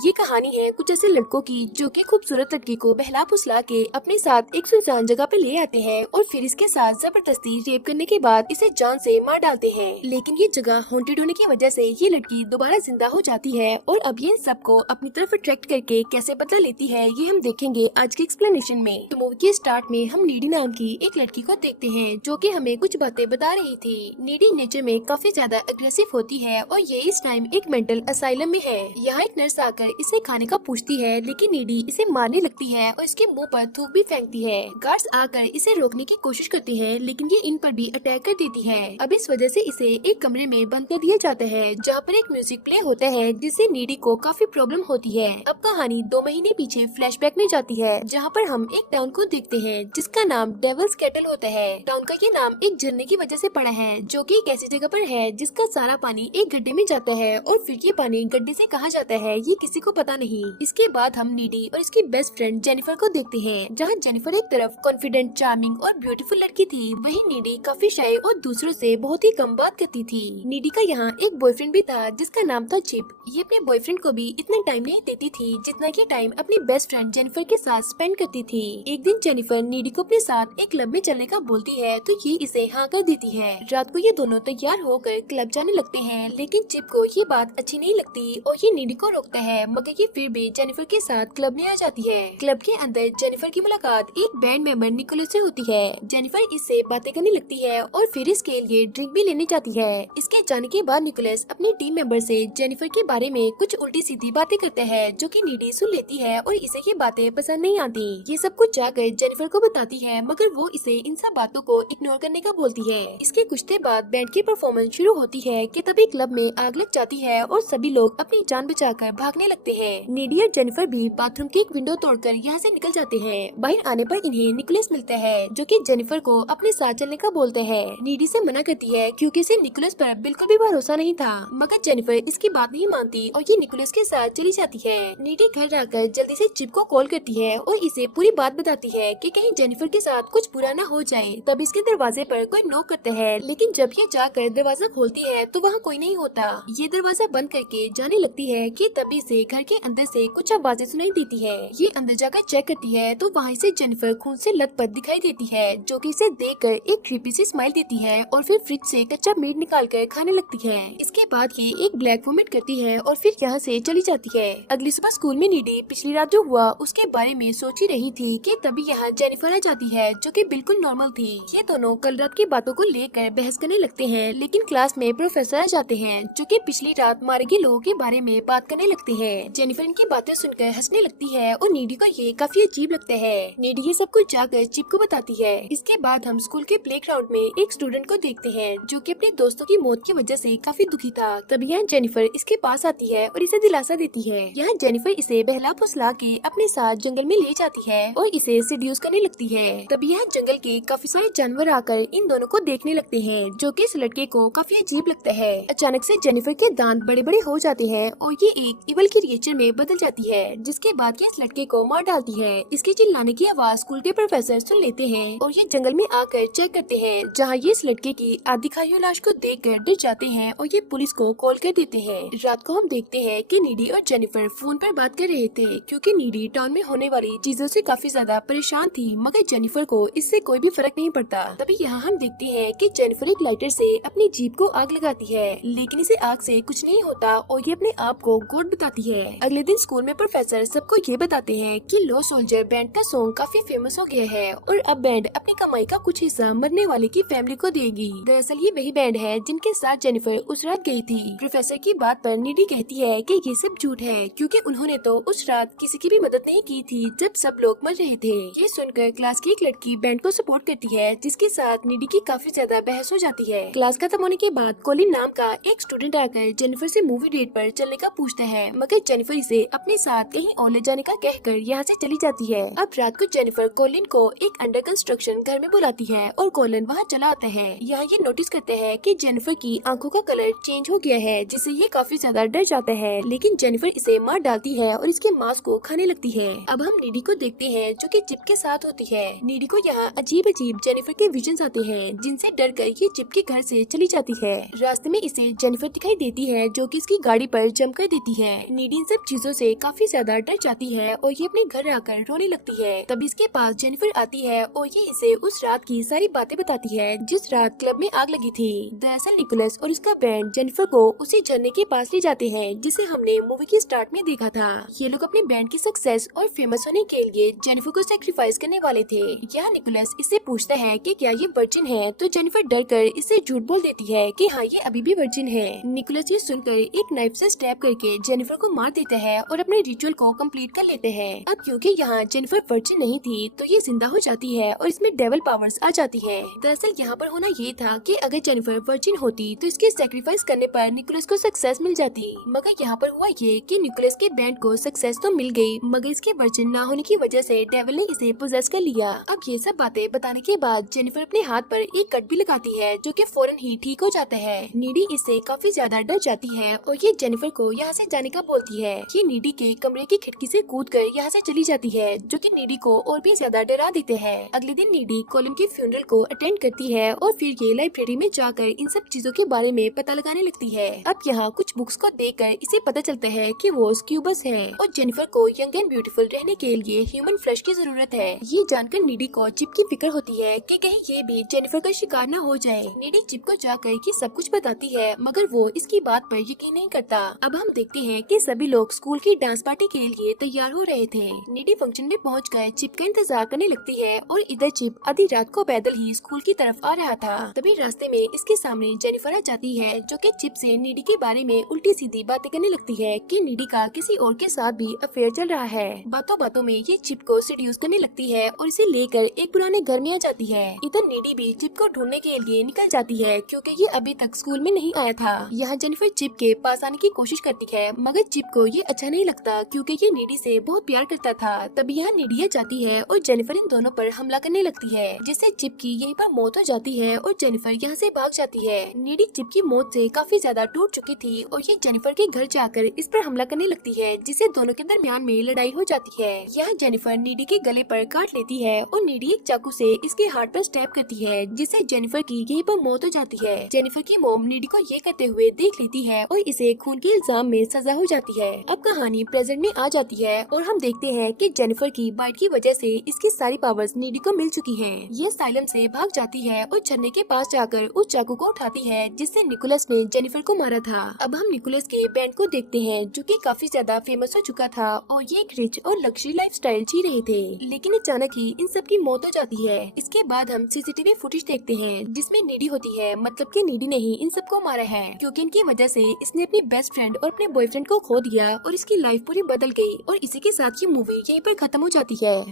ये कहानी है कुछ ऐसे लड़कों की जो कि खूबसूरत लड़की को बहला फुसला के अपने साथ एक सुनसान जगह पे ले आते हैं और फिर इसके साथ जबरदस्ती रेप करने के बाद इसे जान से मार डालते हैं। लेकिन ये जगह हॉन्टेड होने की वजह से ये लड़की दोबारा जिंदा हो जाती है और अब ये सबको अपनी तरफ अट्रैक्ट करके कैसे बदला लेती है ये हम देखेंगे आज के एक्सप्लेनेशन में। तो मूवी के स्टार्ट में हम नीडी नाम की एक लड़की को देखते हैं जो कि हमें कुछ बातें बता रही थी। नीडी नेचर में काफी ज्यादा अग्रेसिव होती है और ये इस टाइम एक मेंटल असाइलम में है। यहाँ एक नर्स आकर इसे खाने का पूछती है लेकिन नीडी इसे मारने लगती है और इसके मुंह पर थूक भी फेंकती है। गार्ड्स आकर इसे रोकने की कोशिश करते हैं लेकिन ये इन पर भी अटैक कर देती है। अब इस वजह से इसे एक कमरे में बंद कर दिया जाता है जहाँ पर एक म्यूजिक प्ले होता है जिससे नीडी को काफी प्रॉब्लम होती है। अब कहानी 2 महीने पीछे फ्लैशबैक में जाती है जहाँ पर हम एक टाउन को देखते हैं जिसका नाम डेविल्स कैटल होता है। टाउन का ये नाम एक झरने की वजह से पड़ा है जो कि एक ऐसी जगह पर है जिसका सारा पानी एक गड्ढे में जाता है और फिर ये पानी गड्ढे से कहाँ जाता है ये किसी को पता नहीं। इसके बाद हम नीडी और इसकी बेस्ट फ्रेंड जेनिफर को देखते हैं जहाँ जेनिफर एक तरफ कॉन्फिडेंट, चार्मिंग और ब्यूटीफुल लड़की थी, वहीं नीडी काफी शाय और दूसरों से बहुत ही कम बात करती थी। नीडी का यहाँ एक बॉयफ्रेंड भी था जिसका नाम था चिप। ये अपने बॉयफ्रेंड को भी इतना टाइम नहीं देती थी जितना ये टाइम अपनी बेस्ट फ्रेंड जेनिफर के साथ स्पेंड करती थी। एक दिन जेनिफर नीडी को अपने साथ एक क्लब में चलने का बोलती है तो ये इसे हाँ कर देती है। रात को ये दोनों तैयार होकर क्लब जाने लगते हैं लेकिन चिप को ये बात अच्छी नहीं लगती और ये नीडी को रोकता है मगर ये फिर भी जेनिफर के साथ क्लब में आ जाती है। क्लब के अंदर जेनिफर की मुलाकात एक बैंड मेंबर निकोलस से होती है। जेनिफर इससे बातें करने लगती है और फिर इसके लिए ड्रिंक भी लेने जाती है। इसके जाने के बाद निकोलस अपनी टीम मेंबर से जेनिफर के बारे में कुछ उल्टी सीधी बातें करते हैं जो कि नीडी सुन लेती है और इसे ये बातें पसंद नहीं आती। ये सब कुछ जाकर जेनिफर को बताती है मगर वो इसे इन सब बातों को इग्नोर करने का बोलती है। इसके कुछ देर बाद बैंड की परफॉर्मेंस शुरू होती है कि तभी क्लब में आग लग जाती है और सभी लोग अपनी जान बचाकर भागने लगते हैं। नीडी और जेनिफर भी बाथरूम की एक विंडो तोड़कर यहाँ से निकल जाते हैं। बाहर आने पर इन्हें निकोलस मिलता है जो कि जेनिफर को अपने साथ चलने का बोलता है। नीडी से मना करती है क्योंकि इसे निकोलस पर बिल्कुल भी भरोसा नहीं था मगर जेनिफर इसकी बात नहीं मानती और ये निकोलस के साथ चली जाती है। नीडी घर आकर जल्दी से चिप को कॉल करती है और इसे पूरी बात बताती है कि कहीं जेनिफर के साथ कुछ बुरा ना हो जाए। तब इसके दरवाजे पर कोई नॉक करता है लेकिन जब ये जाकर दरवाजा खोलती है तो वहाँ कोई नहीं होता। ये दरवाजा बंद करके जाने लगती है कि तभी से घर के अंदर से कुछ आवाजें सुनाई देती है। ये अंदर जाकर चेक करती है तो वहाँ से जेनिफर खून से लथपथ दिखाई देती है जो कि इसे देखकर एक क्रीपी सी स्माइल देती है और फिर फ्रिज से कच्चा मीट निकालकर खाने लगती है। इसके बाद ये एक ब्लैक वोमिट करती है और फिर यहाँ से चली जाती है। अगली सुबह स्कूल में नीडी पिछली रात जो हुआ उसके बारे में सोच ही रही थी कि तभी यहाँ जेनिफर आ जाती है जो कि बिल्कुल नॉर्मल थी। ये दोनों कल रात की बातों को लेकर बहस करने लगते हैं लेकिन क्लास में प्रोफेसर आ जाते हैं जो कि पिछली रात मारे गए लोगों के बारे में बात करने लगते हैं। जेनिफर इनकी बातें सुनकर हंसने लगती है और नीडी को ये काफी अजीब लगता है। नीडी ये सब कुछ जाकर चिप को बताती है। इसके बाद हम स्कूल के प्लेग्राउंड में एक स्टूडेंट को देखते हैं जो कि अपने दोस्तों की मौत की वजह से काफी दुखी था। तभी यहाँ जेनिफर इसके पास आती है और इसे दिलासा देती है। यहाँ जेनिफर इसे बहला फुसला के अपने साथ जंगल में ले जाती है और इसे सीड्यूस करने लगती है। तभी यहाँ जंगल के काफी सारे जानवर आकर इन दोनों को देखने लगते हैं जो कि इस लड़के को काफी अजीब लगता है। अचानक से जेनिफर के दांत बड़े बड़े हो जाते हैं और ये एक इवल क्रिएचर में बदल जाती है जिसके बाद ये इस लड़के को मार डालती है। इसके चिल्लाने की आवाज स्कूल के प्रोफेसर सुन लेते हैं और ये जंगल में आकर चेक करते हैं जहाँ ये इस लड़के की आधी खाई हुई लाश को देखकर डर जाते हैं और ये पुलिस को कॉल कर देते हैं। रात को हम देखते हैं कि नीडी और जेनिफर फोन पर बात कर रहे थे क्योंकि नीडी टाउन में होने वाली चीजों से काफी ज्यादा परेशान थी मगर जेनिफर को इससे कोई भी फर्क नहीं पड़ता। तभी यहाँ हम देखते हैं कि जेनिफर एक लाइटर से अपनी जीप को आग लगाती है लेकिन इसे आग से कुछ नहीं होता और ये अपने आप को गॉड बताती है। अगले दिन स्कूल में प्रोफेसर सबको ये बताते हैं कि लो सोल्जर बैंड का सॉन्ग काफी फेमस हो गया है और अब बैंड अपनी कमाई का कुछ हिस्सा मरने वाले की फैमिली को देगी। दरअसल ये वही बैंड है जिनके साथ जेनिफर उस रात गई थी। प्रोफेसर की बात पर नीडी कहती है कि ये सब झूठ है क्योंकि उन्होंने तो उस रात किसी की भी मदद नहीं की थी जब सब लोग मर रहे थे। ये सुनकर क्लास की एक लड़की बैंड को सपोर्ट करती है जिसके साथ नीडी की काफी ज्यादा बहस हो जाती है। क्लास खत्म होने के बाद कोलिन नाम का एक स्टूडेंट आकर जेनिफर से मूवी डेट पर चलने का पूछता है मगर जेनिफर इसे अपने साथ कहीं और ले जाने का कहकर यहाँ से चली जाती है। अब रात को जेनिफर कोलिन को एक अंडर कंस्ट्रक्शन घर में बुलाती है और कोलिन वहाँ चला आता है। यहाँ ये नोटिस करते हैं कि जेनिफर की आंखों का कलर चेंज हो गया है जिससे ये काफी ज्यादा डर जाता है लेकिन जेनिफर इसे मार डालती है और इसके मांस को खाने लगती है। अब हम नीडी को देखते हैं जो कि चिप के साथ होती है। नीडी को यहाँ अजीब अजीब जेनिफर के विजन्स आते हैं जिनसे डर कर ये चिप के घर से चली जाती है। रास्ते में इसे जेनिफर दिखाई देती है जो कि इसकी गाड़ी पर जंप कर देती है। नीडी नीडी इन सब चीजों से काफी ज्यादा डर जाती है और ये अपने घर आकर रोने लगती है। तब इसके पास जेनिफर आती है और ये इसे उस रात की सारी बातें बताती है जिस रात क्लब में आग लगी थी। दरअसल निकोलस और उसका बैंड जेनिफर को उसी झरने के पास ले जाते हैं जिसे हमने मूवी के स्टार्ट में देखा था। ये लोग अपने बैंड की सक्सेस और फेमस होने के लिए जेनिफर को सैक्रिफाइस करने वाले थे। यहाँ निकोलस इससे पूछता है कि क्या ये वर्जिन है, तो जेनिफर डर कर इससे झूठ बोल देती है कि हाँ ये अभी भी वर्जिन है। निकोलस ये सुनकर एक नाइफ से स्टैब करके जेनिफर को मार देता है और अपने रिचुअल को कंप्लीट कर लेते हैं। अब क्योंकि यहाँ जेनिफर वर्जिन नहीं थी तो ये जिंदा हो जाती है और इसमें डेविल पावर्स आ जाती है। दरअसल यहाँ पर होना ये था कि अगर जेनिफर वर्जिन होती तो इसके सैक्रिफाइस करने पर निकोलस को सक्सेस मिल जाती, मगर यहाँ पर हुआ ये कि निकोलस के बैंड को सक्सेस तो मिल गई मगर इसके वर्जिन ना होने की वजह से डेविल ने इसे पोजेस कर लिया। अब ये सब बातें बताने के बाद जेनिफर अपने हाथ पर एक कट भी लगाती है जो कि फौरन ही ठीक हो जाता है। नीडी इससे काफी ज्यादा डर जाती है और ये जेनिफर को यहाँ से जाने का बोलती है। ये नीडी के कमरे की खिड़की से कूदकर यहाँ से चली जाती है जो कि नीडी को और भी ज्यादा डरा देते हैं। अगले दिन नीडी कॉलम के फ्यूनरल को अटेंड करती है और फिर ये लाइब्रेरी में जाकर इन सब चीजों के बारे में पता लगाने लगती है। अब यहाँ कुछ बुक्स को देखकर इसे पता चलता है कि वो स्क्यूबस है और जेनिफर को यंग एंड ब्यूटीफुल रहने के लिए ह्यूमन फ्लैश की जरूरत है। ये जानकर नीडी को चिप की फिक्र होती है कि कहीं ये भी जेनिफर का शिकार न हो जाए। नीडी चिप को जाकर ये सब कुछ बताती है मगर वो इसकी बात पर यकीन नहीं करता। अब हम देखते हैं कि सभी लोग स्कूल की डांस पार्टी के लिए तैयार हो रहे थे। नीडी फंक्शन में पहुंचकर चिप का इंतजार करने लगती है और इधर चिप आधी रात को पैदल ही स्कूल की तरफ आ रहा था। तभी रास्ते में इसके सामने जेनिफर आ जाती है जो कि चिप से नीडी के बारे में उल्टी सीधी बातें करने लगती है कि नीडी का किसी और के साथ भी अफेयर चल रहा है। बातों बातों में ये चिप को सीड्यूस करने लगती है और इसे लेकर एक पुराने घर में आ जाती है। इधर नीडी भी चिप को ढूंढने के लिए निकल जाती है क्योंकि ये अभी तक स्कूल में नहीं आया था। यहाँ जेनिफर चिप के पास आने की कोशिश करती है मगर चिप को ये अच्छा नहीं लगता क्योंकि ये नीडी से बहुत प्यार करता था। तभी यहाँ नीडी आ जाती है और जेनिफर इन दोनों पर हमला करने लगती है जिससे चिप की यहीं पर मौत हो जाती है और जेनिफर यहाँ से भाग जाती है। नीडी चिप की मौत से काफी ज्यादा टूट चुकी थी और ये जेनिफर के घर जाकर इस पर हमला करने लगती है जिससे दोनों के दरमियान में लड़ाई हो जाती है। यहाँ जेनिफर नीडी के गले पर काट लेती है और नीडी एक चाकू से इसके हार्ट पर स्टैब करती है जिससे जेनिफर की यहीं पर मौत हो जाती है। जेनिफर की मॉम नीडी को ये करते हुए देख लेती है और इसे खून के इल्जाम में सजा हो जाती है। अब कहानी प्रेजेंट में आ जाती है और हम देखते हैं कि जेनिफर की बाइट की वजह से इसकी सारी पावर्स नीडी को मिल चुकी हैं। ये साइलम से भाग जाती है और झरने के पास जाकर उस चाकू को उठाती है जिससे निकोलस ने जेनिफर को मारा था। अब हम निकोलस के बैंड को देखते हैं जो कि काफी ज्यादा फेमस हो चुका था और ये एक रिच और लग्जरी लाइफस्टाइल जी रहे थे, लेकिन अचानक ही इन सब की मौत हो जाती है। इसके बाद हम सीसीटीवी फुटेज देखते हैं जिसमें नीडी होती है, मतलब कि नीडी ने ही इन सबको मारा है क्योंकि इनकी वजह से इसने अपनी बेस्ट फ्रेंड और अपने बॉयफ्रेंड को खो दिया और इसकी लाइफ पूरी बदल गई। और इसी के साथ ये मूवी यहीं पर खत्म हो जाती है।